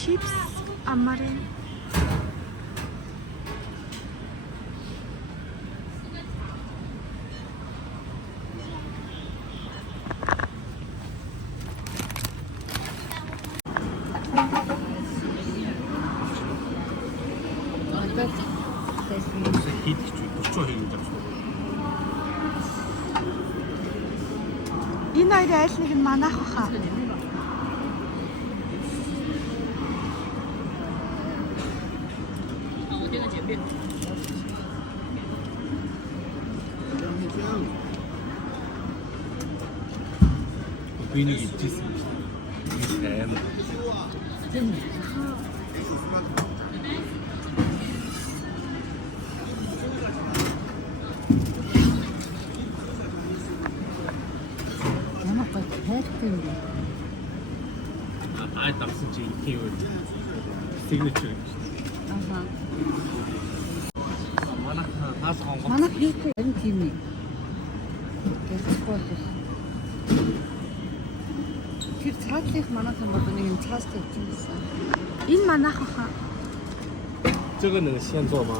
chips амарын Энэ хоёр аль нэг нь манайх баха. Би нэг ичсэн юм шиг. Тийм. I thought such a cute signature. Манайх хийхгүй энэ тийм нэг. Тэр цаатлих манайх юм бол нэг юм цаастай хийсэн. Энэ манайх баха. 这个能现做吗？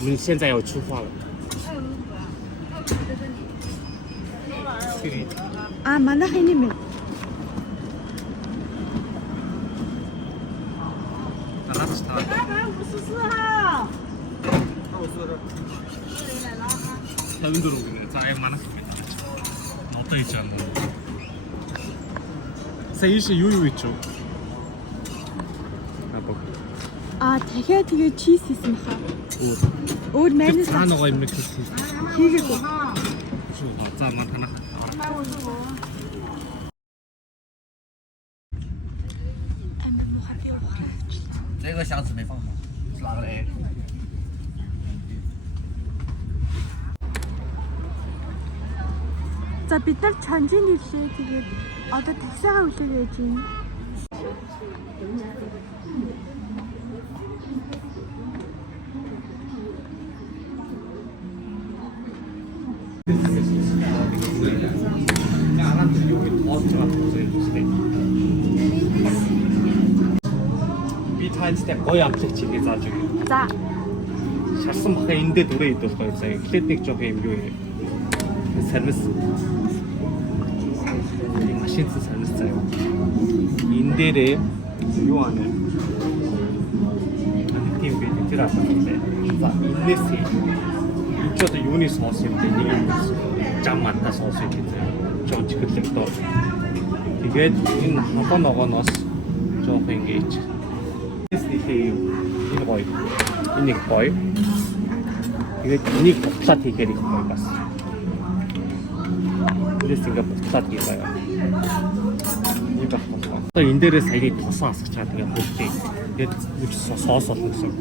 我们现在要出发了。А манайх энэ юм. 다른 데로 오네. 자, 아예 많았습니다. 넣었다 있잖아. 세일시 유유 있죠. А дахиад тэгээ чиз хийсэн баха. Өөр майонез цаанаага юм хийсэн. хийгээгүй. За маань танаа. 这个箱子没放好，是哪个 A？ За бид нар чанжийн нэрлээ тэгээд одоо таксигаа хүлээгээ яж байна. Би таадтай гоё амтлах чигээ зааж өгье. За. Шарсан баха энэ дээр дүрээ идэх гоё заа. Эхлээд нэг жоох юм юу юм. Сервис. Машинсан сервис заа. Энэ дээрээ юу ана? Тийм би тэр асуултаа. За энэс энэ ч одоо юуны соос юм бэ? Нэг юм жам мантаа соос юм гэж. Жоо чихлэг доо. Тэгээд энэ хатан ногооноос жоох ингэж. Энэ гоё. Энийг гоё. Тэгээд энийг бутлаад хийхээр их гоё бас. Тэрээс ингээ бутлаад хийгая. Энийг авах. Одоо энэ дээрээ саяны тосоо асгах чад ингээ хөлтэй. Тэгээд үуч соос болно гэсэн.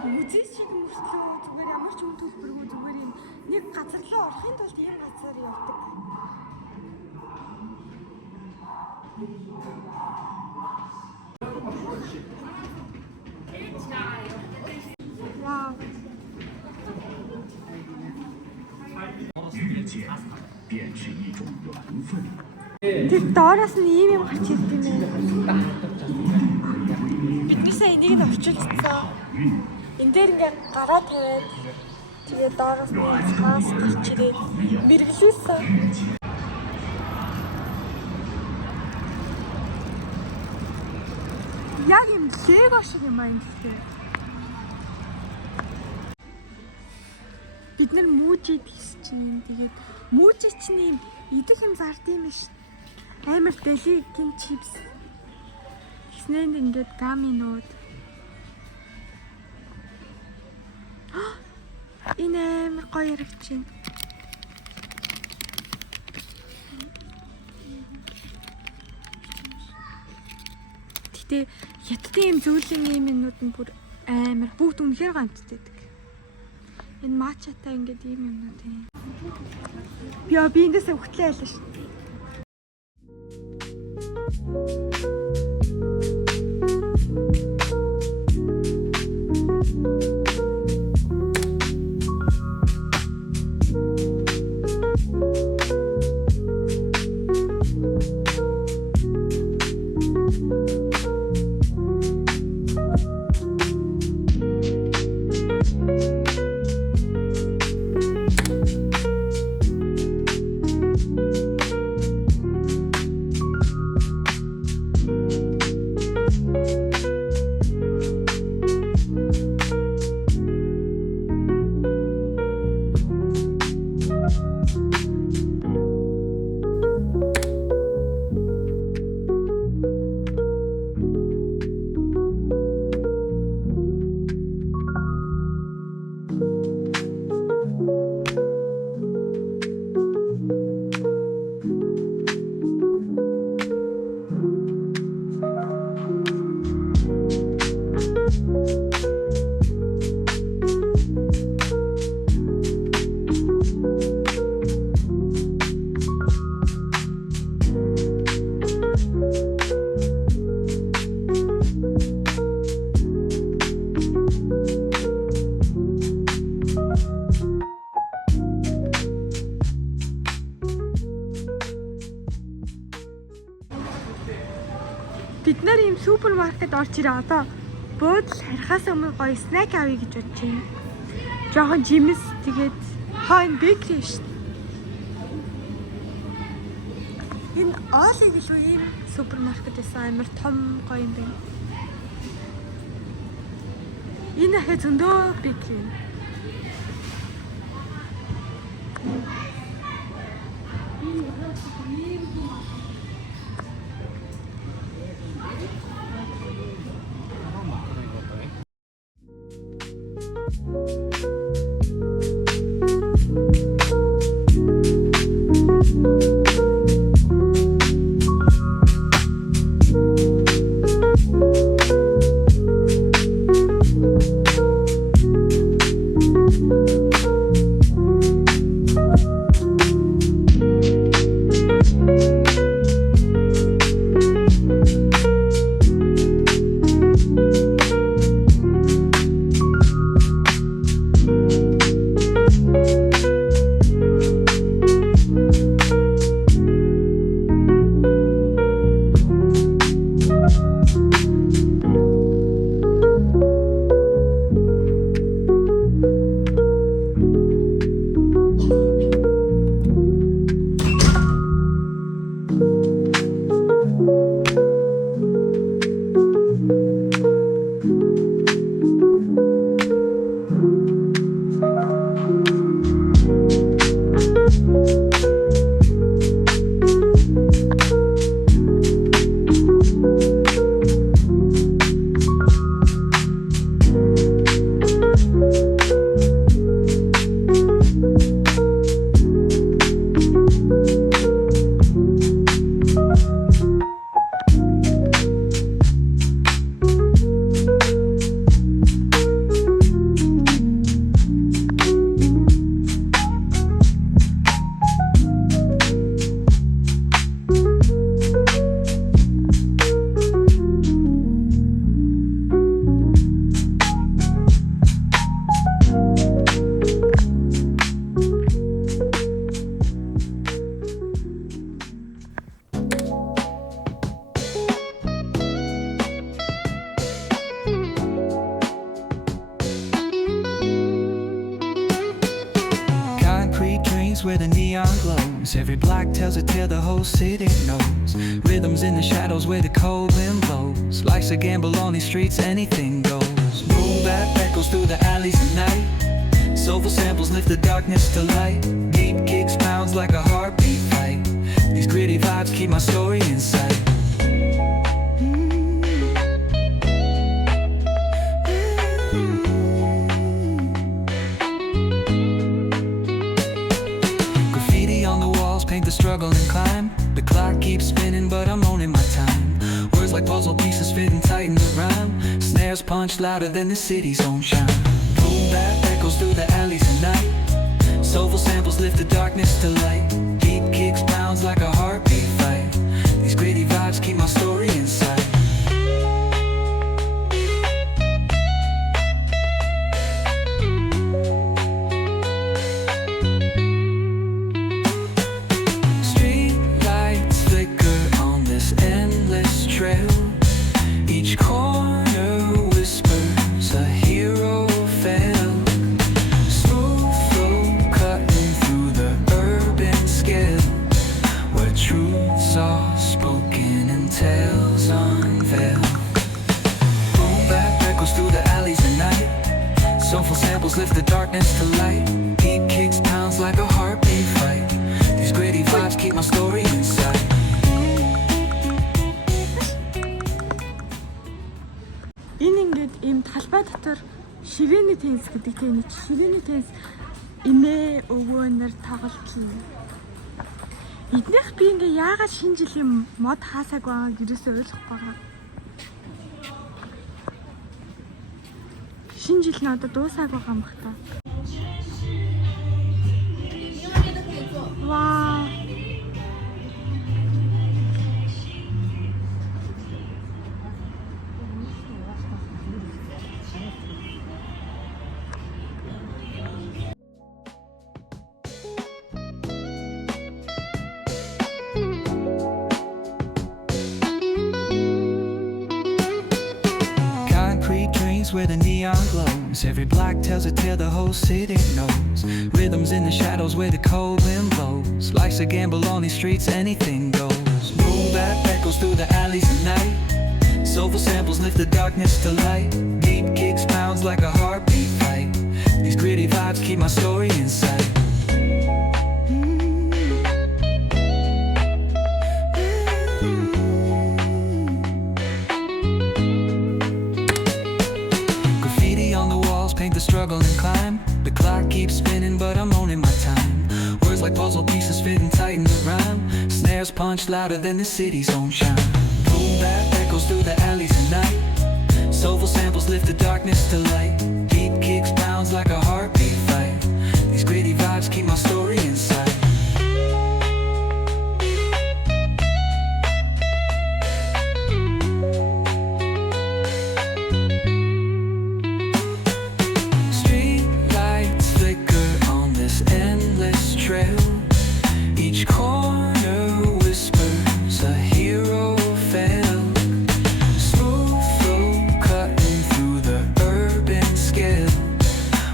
Музей шиг мөртлөө зүгээр ямар ч юм төлбөргүй зүгээр юм нэг газар руу орохын тулд ийм газар явдаг. Вау. 遇见便是一种缘分。 Тэр доороос нь ийм юм гарч ирд юм ээ. Бидний сая энийг нь орчуулсан. Энд дээр ингээм гараа тавиад тэгээд доороос нь цаас гарч ирээд мэргэлээсэн. Лего шиг юм аа ингэхтэй. Бид нар мужид хийс чинь тэгээд мужи чинь юм идэх юм зард юм биш. Амар деликийн чипс. Снэнд ингээд гаминууд. Энэ амар гоё яригч юм. Гэтэ хятадын юм зүйлийн юмнууд нь бүр амар бүгд үнэхээр гомддог. Энэ мачатай ингээд ийм юмнууд юм. Би эндээс хөвтлээ байлаа ш. Бид нар ийм супермаркет орж ирээ одоо бөөдөл харихаас өмнө гоё снэк авъя гэж бодож байна. Жохон жимс тэгээд хойно бекри шүү дээ. Энэ Оли гэлөө ийм супермаркет байсан амар том гоё юм байна. Энэ ахаа зөндөө бекри. glows. Every block tells a tale the whole city knows. Rhythms in the shadows where the cold wind blows. Life's a gamble on these streets, anything goes. Boom bap echoes through the alleys at night. Soulful samples lift the darkness to light. Deep kicks pounds like a heartbeat fight. These gritty vibes keep my story in sight. Paint the struggle and climb. The clock keeps spinning but I'm owning my time. Words like puzzle pieces fitting tight in the rhyme. Snares punch louder than the city's own shine. Boom bap echoes through the alleys at night. Soulful samples lift the darkness to light. Deep kicks pounds like a heartbeat fight. These gritty vibes keep my story in sight. Each corner whispers a hero fell. Smooth flow cutting through the urban scale, where truths are spoken and tales unveiled. Boom bap echoes through the alleys at night. Soulful samples lift the darkness to light. Deep kicks pounds like a heartbeat fight. These gritty vibes keep my story inside. Энэ ингээд ийм талбай дотор ширээний тенс гэдэг тийм ширээний тенс инээ өвөөнөр тоглолтно. Эднийх би ингээ яагаад шинэ жилийн мод хаасааг байгааг юусоо ойлгохгүй байгаа. Шинэ жил нь одоо дуусааг байгаа юм бах та. Вау. Where the neon glows. Every block tells a tale the whole city knows. Rhythms in the shadows where the cold wind blows. Life's a gamble on these streets, anything goes. Boom bap echoes through the alleys at night. Soulful samples lift the darkness to light. Deep kicks pounds like a heartbeat fight. These gritty vibes keep my story in sight. Paint the struggle and climb. The clock keeps spinning but I'm owning my time. Words like puzzle pieces fitting tight in the rhyme. Snares punch louder than the city's own shine. Boom bap echoes through the alleys at night. Soulful samples lift the darkness to light. Deep kicks pounds like a heartbeat fight. These gritty vibes keep my story inside. Each corner whispers a hero fell. Smooth flow cutting through the urban scale,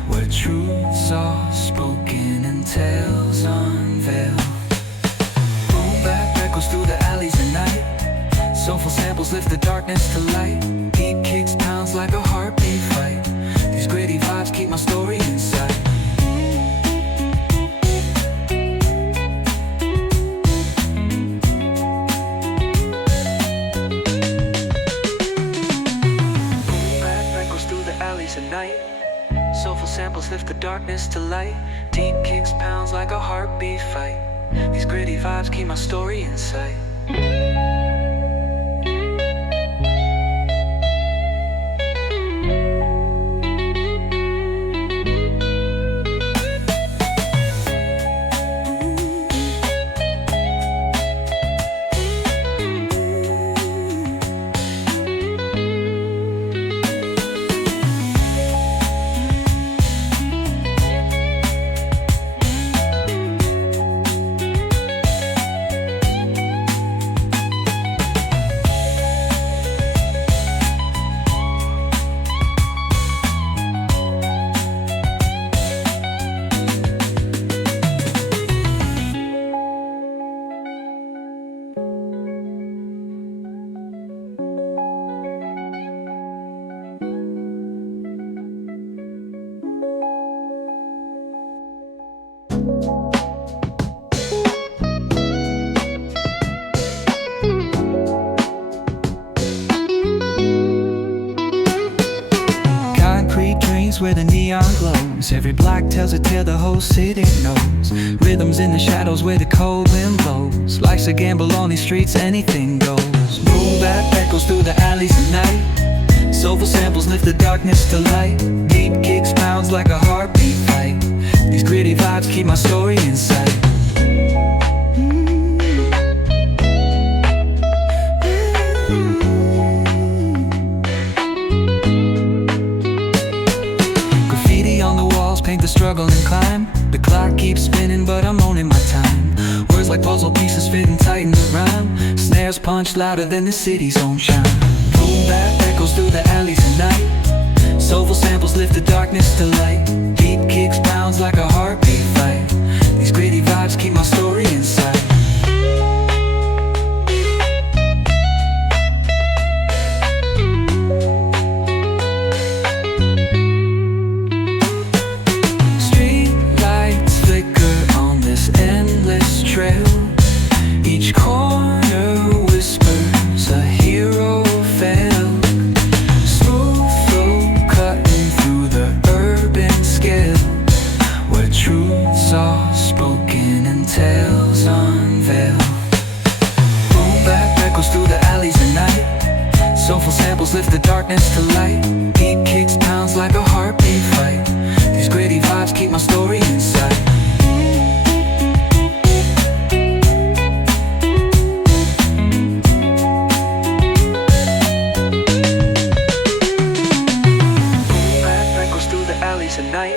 where truths are spoken and tales unveiled. Boom bap echoes through the alleys at night. Soulful samples lift the darkness to light. Deep kicks pounds like a heartbeat fight. These gritty vibes keep my story inside. At night, soulful samples lift the darkness to light. Deep kicks pounds like a heartbeat fight. These gritty vibes keep my story in sight. streets where the neon glows. Every block tells a tale the whole city knows. Rhythms in the shadows where the cold wind blows. Life's a gamble on these streets, anything goes. Boom bap echoes through the alleys at night. Soulful samples lift the darkness to light. Deep kicks pounds like a heartbeat fight. These gritty vibes keep my story in sight. Graffiti on the walls paint the struggle and climb. The clock keeps spinning but I'm owning my time. Words like puzzle pieces fitting tight in the rhyme. Snares punch louder than the city's own chime. Boom bap echoes through the alleys at night. Soulful samples lift the darkness to light. Deep kicks pounds like a heartbeat fight. These gritty vibes keep my story in sight. Street lights flicker on this endless trail. Each corner whispers a hero fell. Smooth flow cutting through the urban scale, where truths are spoken and tales unveiled. Boom bap echoes through the alleys at night. Soulful samples lift the darkness to light. Beat kicks pounds like a heartbeat fight. These gritty vibes keep my story in sight. At night,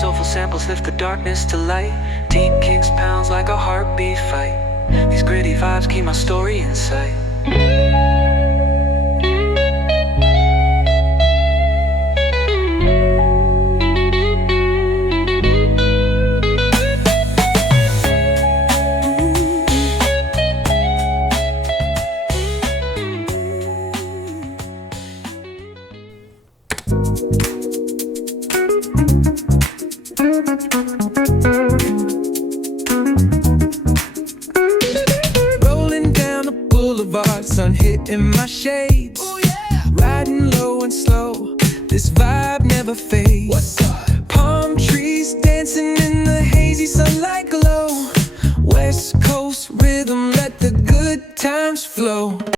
soulful samples lift the darkness to light. Deep kicks pounds like a heartbeat fight. These gritty vibes keep my story in sight. Rolling down the boulevard, sun hitting my shades. Riding low and slow, this vibe never fades. Palm trees dancing in the hazy sunlight glow. West Coast rhythm, let the good times flow.